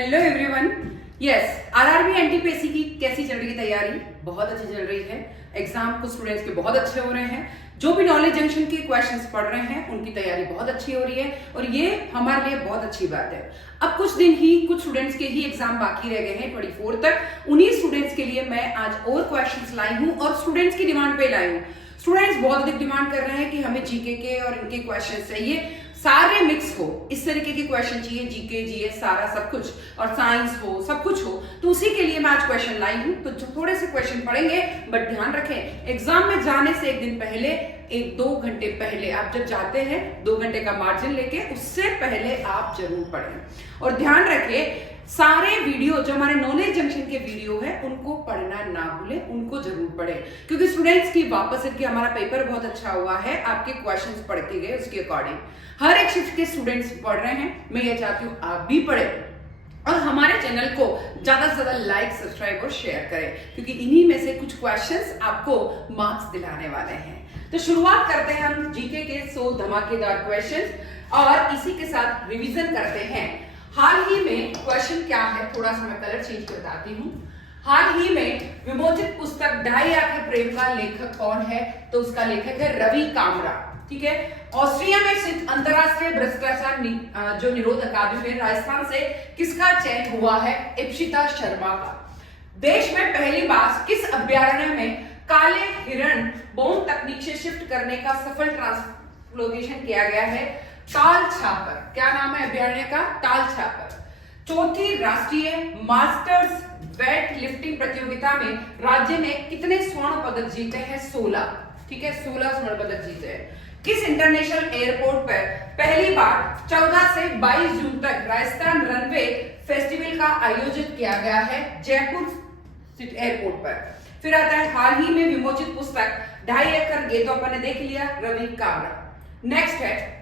Hello everyone. Yes, RRB NTPC की कैसी चल रही है तैयारी? बहुत अच्छी चल रही है। एग्जाम कुछ स्टूडेंट्स के बहुत अच्छे हो रहे हैं। जो भी नॉलेज जंक्शन के क्वेश्चंस पढ़ रहे हैं उनकी तैयारी बहुत अच्छी हो रही है और ये हमारे लिए बहुत अच्छी बात है। अब कुछ दिन ही कुछ स्टूडेंट्स के ही एग्जाम बाकी रह गए हैं 24 तक। उन्हीं स्टूडेंट्स के लिए मैं आज और क्वेश्चंस लाई हूँ और स्टूडेंट्स की डिमांड पे लाई हूँ। स्टूडेंट्स बहुत अधिक डिमांड कर रहे हैं कि हमें जीके के और इनके क्वेश्चन चाहिए, सारे मिक्स हो, इस तरीके के क्वेश्चन चाहिए, जीके जीएस सारा सब कुछ, और साइंस हो, सब कुछ हो। तो उसी के लिए मैं आज क्वेश्चन लाई हूं। तो थोड़े से क्वेश्चन पढ़ेंगे, बट ध्यान रखें एग्जाम में जाने से एक दिन पहले, 1-2 घंटे पहले आप जब जाते हैं 2 घंटे का मार्जिन लेके, उससे पहले आप जरूर पढ़ें। और ध्यान रखें सारे वीडियो जो हमारे नॉलेज जंक्शन के वीडियो है उनको पढ़ना ना भूलें, उनको जरूर पढ़ें, क्योंकि स्टूडेंट्स की वापस इनके हमारा पेपर बहुत अच्छा हुआ है, आपके क्वेश्चंस पढ़ के गए उसके अकॉर्डिंग। हर एक शिफ्ट के स्टूडेंट्स पढ़ रहे हैं, मैं ये चाहती हूँ आप भी पढ़ें और हमारे चैनल को ज्यादा से ज्यादा लाइक, सब्सक्राइब और शेयर करें, क्योंकि इन्हीं में से कुछ क्वेश्चंस आपको मार्क्स दिलाने वाले हैं। तो शुरुआत करते हैं हम जीके के 100 धमाकेदार क्वेश्चंस और इसी के साथ रिवीजन करते हैं। हाल ही में क्वेश्चन क्या है, थोड़ा सा मैं कलर चेंज कर बताती हूँ। हाल ही में विमोचित पुस्तक ढाई आंखें प्रेम का लेखक कौन है? तो उसका लेखक है रवि कामरा। ठीक है। ऑस्ट्रिया में स्थित अंतरराष्ट्रीय भ्रष्टाचार जो निरोध अकादमी में राजस्थान से किसका चयन हुआ है? इप्सिता शर्मा का। देश में पहली बार किस अभ्यारण्य में काले हिरण बोन तकनीक से शिफ्ट करने का सफल ट्रांसलोकेशन किया गया है? ताल छापर। क्या नाम है अभ्यारण्य का? ताल छापर। चौथी राष्ट्रीय मास्टर्स वेट लिफ्टिंग प्रतियोगिता में राज्य ने कितने स्वर्ण पदक जीते हैं? 16। ठीक है, 16 स्वर्ण पदक जीते हैं। किस इंटरनेशनल एयरपोर्ट पर पहली बार 14 से 22 जून तक राजस्थान रनवे फेस्टिवल का आयोजित किया गया है? जयपुर एयरपोर्ट पर। फिर आता है हाल ही में विमोचित पुस्तक ढाई एकड़ ये तो अपन ने देख लिया, रवि कामरा। नेक्स्ट है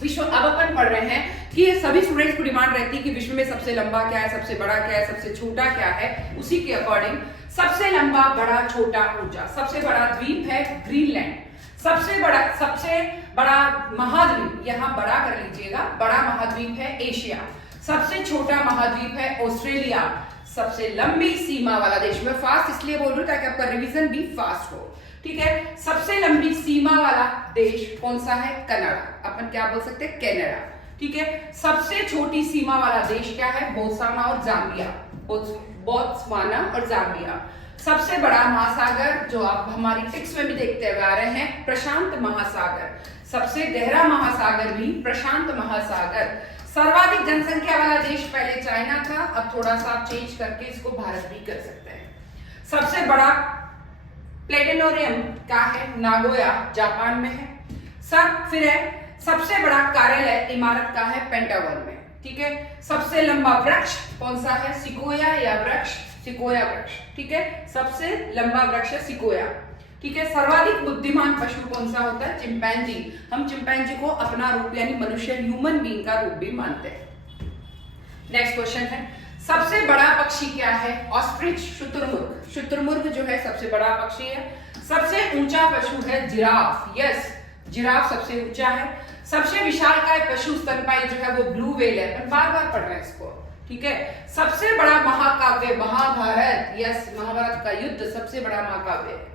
विश्व। अब अपन पढ़ रहे हैं कि सभी स्टूडेंट्स को डिमांड रहती है कि विश्व में सबसे लंबा क्या है, सबसे बड़ा क्या है, सबसे छोटा क्या है। उसी के अकॉर्डिंग सबसे लंबा, बड़ा, छोटा, ऊंचा। सबसे बड़ा द्वीप है ग्रीनलैंड। सबसे बड़ा महाद्वीप, यहां बड़ा कर लीजिएगा, बड़ा महाद्वीप है एशिया। सबसे छोटा महाद्वीप है ऑस्ट्रेलिया। सबसे लंबी सीमा वाला देश, मैं फास्ट इसलिए बोल रही हूं ताकि आपका रिवीजन भी फास्ट हो। ठीक है। सबसे लंबी सीमा वाला देश कौन सा है? कनाडा। अपन क्या बोल सकते हैं? कनाडा। ठीक है। सबसे छोटी सीमा वाला देश क्या है? बोत्सवाना और जाम्बिया। बोत्सवाना और जाम्बिया। सबसे बड़ा महासागर जो आप हमारी टिक्स में भी देखते हुए आ रहे हैं, प्रशांत महासागर। सबसे गहरा महासागर भी प्रशांत महासागर। सर्वाधिक जनसंख्या वाला देश पहले चाइना था, अब थोड़ा सा चेंज करके इसको भारत भी कर सकते हैं। सबसे बड़ा प्लेनेटोरियम क्या है? नागोया, जापान में है। फिर है सबसे बड़ा कार्यालय इमारत का है? पेंटागन में। ठीक है। सबसे लंबा वृक्ष कौन सा है? सिकोया या वृक्ष? सिकोया वृक्ष। ठीक है। सबसे लंबा वृक्ष है सिकोया। ठीक है। सर्वाधिक बुद्धिमान पशु कौन सा होता है? चिंपैंजी। हम चिंपैंजी को अपना रूप यानी मनुष्य, ह्यूमन बीइंग का रूप भी मानते हैं। नेक्स्ट क्वेश्चन है सबसे बड़ा पक्षी क्या है? ऑस्ट्रिच, शुतुरमुर्ग। शुतुरमुर्ग जो है सबसे बड़ा पक्षी है। सबसे ऊंचा पशु है जिराफ। यस, जिराफ सबसे ऊंचा है। सबसे विशालकाय पशु स्तनपायी जो है वो ब्लू व्हेल है। अपन बार बार पढ़ रहे हैं इसको। ठीक है। सबसे बड़ा महाकाव्य महाभारत। यस, महाभारत का युद्ध सबसे बड़ा महाकाव्य है।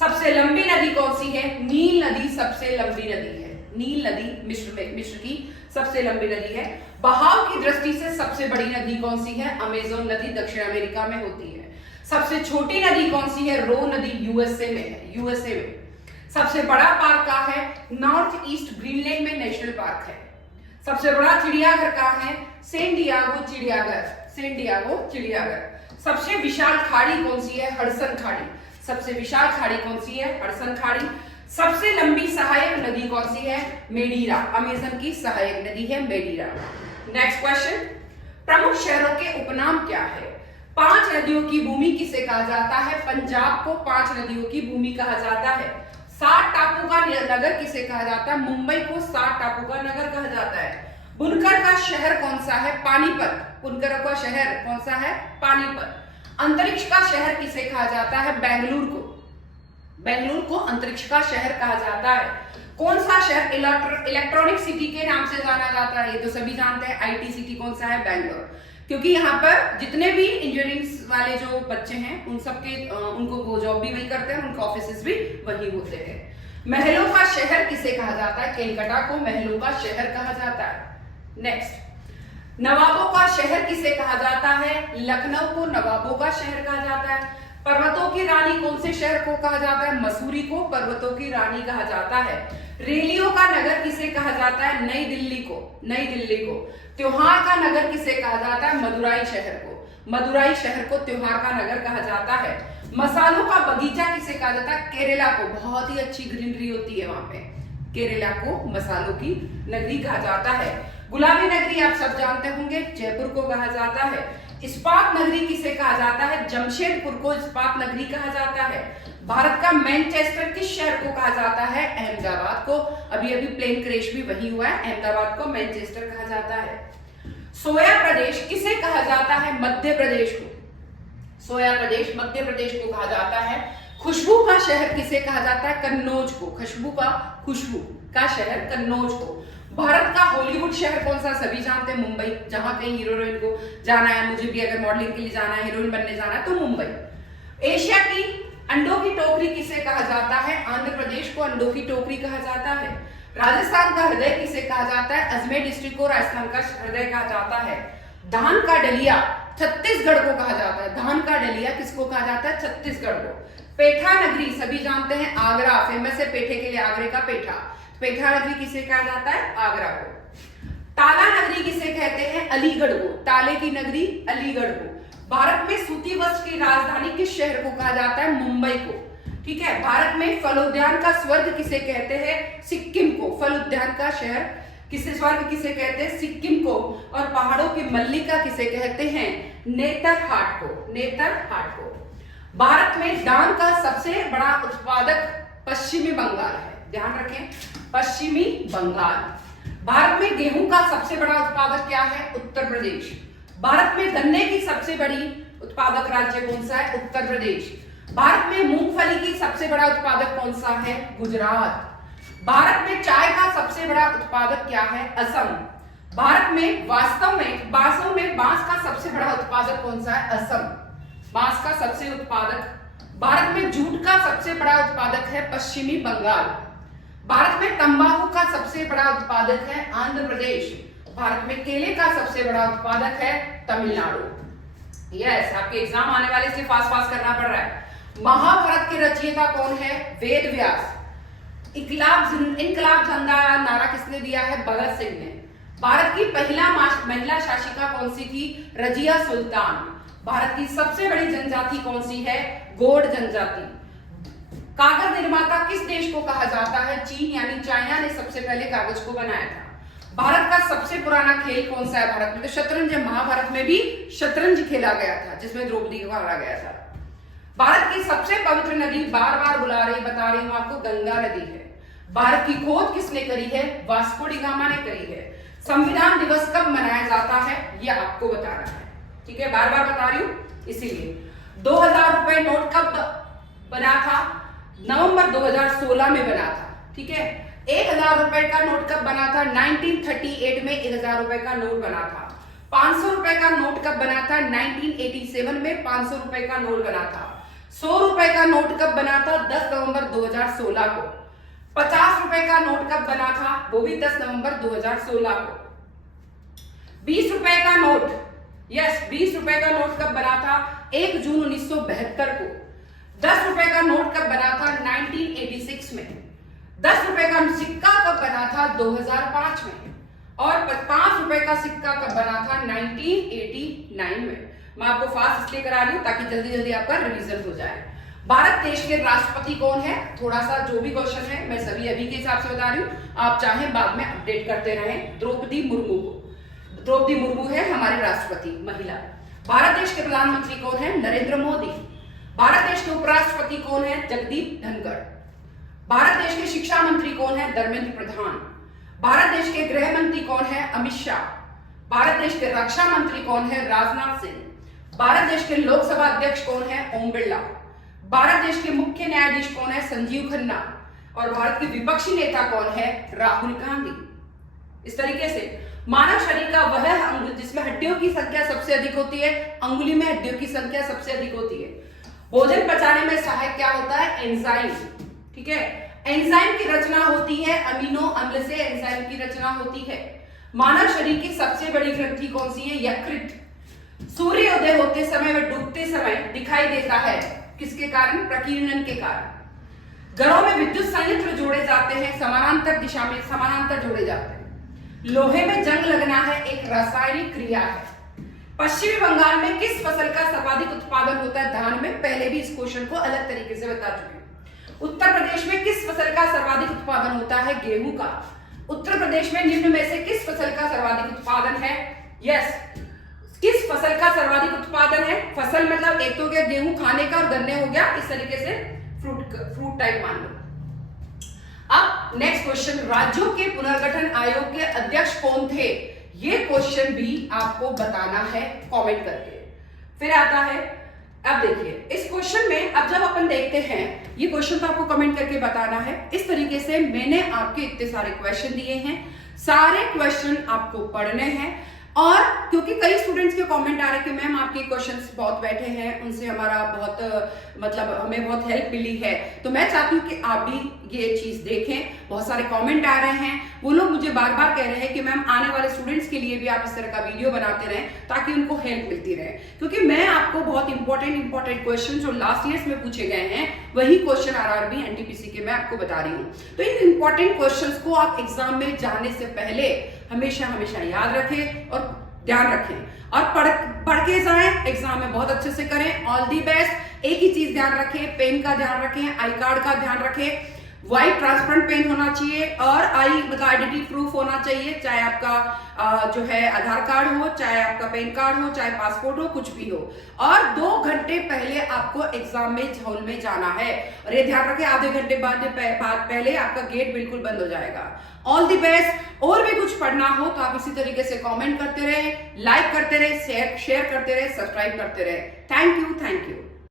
सबसे लंबी नदी कौन सी है? नील नदी सबसे लंबी नदी है। नील नदी मिस्र की सबसे लंबी नदी है। बहाव की दृष्टि से सबसे बड़ी नदी कौन सी है? अमेज़न नदी दक्षिण अमेरिका में होती है। सबसे छोटी नदी कौन सी है? रो नदी यूएसए में है, यूएसए में। सबसे बड़ा पार्क का है? नॉर्थ ईस्ट ग्रीनलैंड में नेशनल पार्क है। सबसे बड़ा चिड़ियाघर का है? सैन डिएगो चिड़ियाघर, सैन डिएगो चिड़ियाघर। सबसे विशाल खाड़ी कौन सी है? हडसन खाड़ी। सबसे विशाल खाड़ी कौन सी है? हडसन खाड़ी। सबसे लंबी सहायक नदी कौन सी है? मेडीरा। अमेज़न की सहायक नदी है मेडीरा। नेक्स्ट क्वेश्चन प्रमुख शहरों के उपनाम क्या है? 5 नदियों की भूमि किसे कहा जाता है? पंजाब को 5 नदियों की भूमि कहा जाता है। 7 टापू का नगर किसे कहा जाता है? मुंबई को 7 टापू का नगर कहा जाता है। बुनकर का शहर कौन सा है? पानीपत। बुनकर का शहर कौन सा है? पानीपत। अंतरिक्ष का शहर किसे कहा जाता है? बेंगलुरु को। बेंगलुरु को अंतरिक्ष का शहर कहा जाता है। कौन सा शहर इलेक्ट्रॉनिक सिटी के नाम से जाना जाता है? ये तो सभी जानते हैं, आईटी सिटी कौन सा है? बेंगलोर। क्योंकि यहाँ पर जितने भी इंजीनियरिंग वाले जो बच्चे हैं उन सबके उनको वो जॉब भी वही करते हैं, उनके ऑफिस भी वही होते हैं। महलों का शहर किसे कहा जाता है? केलकटा को महलों का शहर कहा जाता है। नेक्स्ट, नवाबों का शहर किसे कहा जाता है? लखनऊ को नवाबों का शहर कहा जाता है। पर्वतों की रानी कौन से शहर को कहा जाता है? मसूरी को पर्वतों की रानी कहा जाता है। रेलियों का नगर किसे कहा जाता है? नई दिल्ली को, नई दिल्ली को। त्योहार का नगर किसे कहा जाता है? मदुराई शहर को, मदुराई शहर को त्योहार का नगर कहा जाता है। मसालों का बगीचा किसे कहा जाता है? केरला को, बहुत ही अच्छी ग्रीनरी होती है वहां पे, केरला को मसालों की नगरी कहा जाता है। गुलाबी नगरी आप सब जानते होंगे, जयपुर को कहा जाता है। इस्पात नगरी किसे कहा जाता है? जमशेदपुर को इस्पात नगरी कहा जाता है। भारत का मैनचेस्टर किस शहर को कहा जाता है? अहमदाबाद को। अभी अभी प्लेन क्रैश भी वही हुआ है, अहमदाबाद को मैनचेस्टर कहा जाता है। सोया प्रदेश किसे कहा जाता है? मध्य प्रदेश को, सोया प्रदेश मध्य प्रदेश को कहा जाता है। खुशबू का शहर किसे कहा जाता है? कन्नौज को, खुशबू का शहर कन्नौज को। भारत का हॉलीवुड शहर कौन सा? सभी जानते हैं, मुंबई। जहां कहीं हीरो हीरोइन को जाना है, मुझे भी अगर मॉडलिंग के लिए जाना है, हीरोइन बनने जाना है तो मुंबई। एशिया की अंडों की टोकरी किसे कहा जाता है? आंध्र प्रदेश को अंडों की टोकरी कहा जाता है। राजस्थान का हृदय किसे कहा जाता है? अजमेर डिस्ट्रिक्ट को राजस्थान का हृदय कहा जाता है। धान का डलिया छत्तीसगढ़ को कहा जाता है। धान का डलिया किसको कहा जाता है? छत्तीसगढ़ को। पेठा नगरी सभी जानते हैं, आगरा फेमस है पेठे के लिए, आगरे का पेठा। पेठा नगरी किसे कहा जाता है? आगरा को। ताला नगरी किसे कहते हैं? अलीगढ़ को, ताले की नगरी अलीगढ़ को। भारत में सूती वस्त्र की राजधानी किस शहर को कहा जाता है? मुंबई को। ठीक है। भारत में फलोद्यान का स्वर्ग किसे कहते हैं? सिक्किम को। फलोद्यान का शहर किसे स्वर्ग किसे कहते हैं? सिक्किम को। और पहाड़ों की मल्लिका किसे कहते हैं? नेतरहाट को, नेतरहाट को। भारत में धान का सबसे बड़ा उत्पादक पश्चिमी बंगाल है, ध्यान रखें, पश्चिमी बंगाल। भारत में गेहूं का सबसे बड़ा उत्पादक क्या है? उत्तर प्रदेश। भारत में गन्ने की सबसे बड़ी उत्पादक राज्य कौन सा है? उत्तर प्रदेश। भारत में मूंगफली की सबसे बड़ा उत्पादक कौन सा है? गुजरात। भारत में चाय का सबसे बड़ा उत्पादक क्या है? असम। भारत में वास्तव में बांस का सबसे बड़ा उत्पादक कौन सा है? असम। बांस का सबसे उत्पादक। भारत में जूट का सबसे बड़ा उत्पादक है पश्चिमी बंगाल। भारत में तंबाकू का सबसे बड़ा उत्पादक है आंध्र प्रदेश। भारत में केले का सबसे बड़ा उत्पादक है तमिलनाडु। यस, आपके एग्जाम आने वाले, इसलिए फास्ट करना पड़ रहा है। महाभारत के रचयिता कौन है? वेद व्यास। इनकलाब झंडा नारा किसने दिया है? भगत सिंह ने। भारत की पहला महिला शासिका कौन सी थी? रजिया सुल्तान। भारत की सबसे बड़ी जनजाति कौन सी है? गोंड जनजाति। कागज निर्माता किस देश को कहा जाता है? चीन, यानी चाइना ने सबसे पहले कागज को बनाया था। भारत का सबसे पुराना खेल कौन सा है? भारत में तो शतरंज है। महाभारत में भी शतरंज खेला गया था, जिसमें द्रौपदी को मारा गया था। भारत की सबसे पवित्र नदी, बार बार बता रही हूं आपको, गंगा नदी है। भारत की खोज किसने करी है? वास्को डी गामा ने करी है। संविधान दिवस कब मनाया जाता है? यह आपको बताना है। ठीक है, बार बार बता रही हूं इसीलिए। 2000 रुपए नोट कब बना था? नवंबर 2016 में बना था। ठीक है। 1000 रुपए का नोट कब बना था? 1938 में 1000 रुपए का नोट बना था। 500 रुपए का नोट कब बना था? 1987 में 500 रुपए का नोट बना था। 100 रुपए का नोट कब बना था? 10 नवंबर 2016 को। 50 रुपए का नोट कब बना था? वो भी 10 नवंबर 2016 को। 20 रुपए का नोट, यस 20 रुपए का नोट कब बना था? 1 जून 1972 को। 10 रुपए का नोट कब बना था? 1986 में। 10 रुपए का सिक्का कब बना था? 2005 में। और 5 रुपए का सिक्का कब बना था? 1989 में। मैं आपको फास्ट इसलिए करा रही हूं ताकि जल्दी जल्दी आपका रिवीजन हो जाए। भारत देश के राष्ट्रपति कौन है? थोड़ा सा जो भी क्वेश्चन है मैं सभी अभी के हिसाब से बता रही हूँ, आप चाहे बाद में अपडेट करते रहें। द्रौपदी मुर्मू को, द्रौपदी मुर्मू है हमारी राष्ट्रपति महिला। भारत देश के प्रधानमंत्री कौन है? नरेंद्र मोदी। भारत देश के उपराष्ट्रपति कौन है? जगदीप धनखड़। भारत देश के शिक्षा मंत्री कौन है? धर्मेंद्र प्रधान। भारत देश के गृह मंत्री कौन है? अमित शाह। भारत देश के रक्षा मंत्री कौन है? राजनाथ सिंह। भारत देश के लोकसभा अध्यक्ष कौन है? ओम बिरला। भारत देश के मुख्य न्यायाधीश कौन है? संजीव खन्ना। और भारत के विपक्षी नेता कौन है? राहुल गांधी। इस तरीके से मानव शरीर का वह अंग जिसमें हड्डियों की संख्या सबसे अधिक होती है, अंगुली में हड्डियों की संख्या सबसे अधिक होती है। भोजन पचाने में सहायक क्या होता है? एंजाइम। ठीक है, एंजाइम की रचना होती है अमीनो अम्ल से, एंजाइम की रचना होती है। मानव शरीर की सबसे बड़ी ग्रंथि कौन सी है? यकृत। सूर्योदय होते समय व डूबते समय दिखाई देता है, किसके कारण? प्रकीर्णन के कारण। घरों में विद्युत संयंत्र जोड़े जाते हैं, समानांतर दिशा में समानांतर जोड़े जाते हैं। लोहे में जंग लगना है एक रासायनिक क्रिया है। पश्चिमी बंगाल में किस फसल का सर्वाधिक उत्पादन होता है? धान में। पहले भी इस क्वेश्चन को अलग तरीके से बता चुके हैं। उत्तर प्रदेश में किस फसल का सर्वाधिक उत्पादन होता है? गेहूं का। उत्तर प्रदेश में निम्न में से किस फसल का सर्वाधिक उत्पादन है? यस, किस फसल का सर्वाधिक उत्पादन है? फसल मतलब एक तो क्या, गेहूं खाने का और गन्ने हो गया, इस तरीके से फ्रूट टाइप मान लो। अब नेक्स्ट क्वेश्चन, राज्यों के पुनर्गठन आयोग के अध्यक्ष कौन थे? ये क्वेश्चन भी आपको बताना है कमेंट करके। फिर आता है, अब देखिए इस क्वेश्चन में, अब जब अपन देखते हैं ये क्वेश्चन तो आपको कमेंट करके बताना है। इस तरीके से मैंने आपके इतने सारे क्वेश्चन दिए हैं, सारे क्वेश्चन आपको पढ़ने हैं। और क्योंकि कई स्टूडेंट्स के कमेंट आ रहे हैं कि मैम आपके क्वेश्चंस बहुत बैठे हैं, उनसे हमारा बहुत मतलब हमें बहुत हेल्प मिली है, तो मैं चाहती हूँ कि आप भी ये चीज देखें। बहुत सारे कमेंट आ रहे हैं, वो लोग मुझे बार बार कह रहे हैं कि मैम आने वाले स्टूडेंट्स के लिए भी आप इस तरह का वीडियो बनाते रहें ताकि उनको हेल्प मिलती रहे। क्योंकि मैं आपको बहुत इंपॉर्टेंट क्वेश्चन जो लास्ट ईयर्स में पूछे गए हैं वही क्वेश्चन आरआरबी एनटीपीसी के मैं आपको बता रही हूँ। तो इन इंपॉर्टेंट क्वेश्चन को आप एग्जाम में जाने से पहले हमेशा याद रखें और ध्यान रखें और पढ़ के जाएं, एग्जाम में बहुत अच्छे से करें। All the best. एक ही चीज ध्यान रखें, पेन का ध्यान रखें, आई कार्ड का ध्यान रखें, व्हाइट ट्रांसपेरेंट पेन होना चाहिए और मतलब आइडेंटिटी प्रूफ होना चाहिए, चाहे आपका जो है आधार कार्ड हो, चाहे आपका पैन कार्ड हो, चाहे पासपोर्ट हो, कुछ भी हो। और 2 घंटे पहले आपको एग्जाम में हॉल में जाना है और ये ध्यान रखें आधे घंटे बाद पहले आपका गेट बिल्कुल बंद हो जाएगा। All the best. और भी कुछ पढ़ना हो तो आप इसी तरीके से कमेंट करते रहे, लाइक करते रहे, शेयर करते रहे, सब्सक्राइब करते रहे। Thank you.